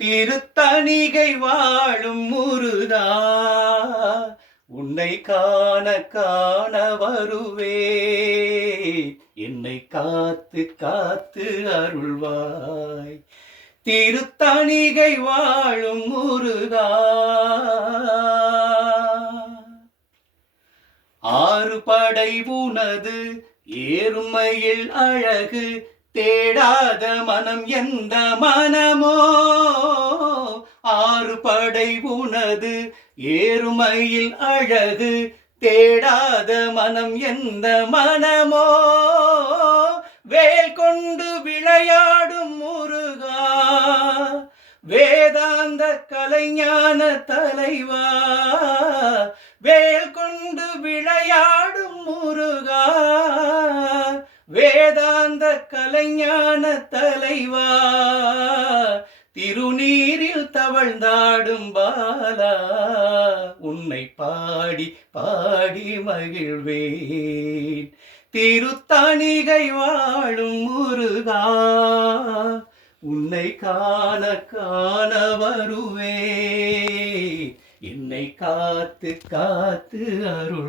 திருத்தணிகை வாழும் முருகா, உன்னை காண காண வருவே, என்னை காத்து காத்து அருள்வாய். திருத்தணிகை வாழும் முருகா, ஆறு படை உனது ஏறுமையில் அழகு, தேடாத மனம் எந்த மனமோ. ஆறு படை உனது ஏறுமையில் அழகு, தேடாத மனம் எந்த மனமோ. வேல் கொண்டு விளையாடும் முருகா, வேதாந்த கலைஞான தலைவா. வேல் கொண்டு விளையாடும் முருகா, வேதாந்த கலைஞான தலைவா. திருநீரில் தவழ்ந்தாடும் பாலா, உன்னை பாடி பாடி மகிழ்வேன். திருத்தணிகை வாழும் முருகா, உன்னை காண காண வருவே, என்னை காத்து காத்து அருள்.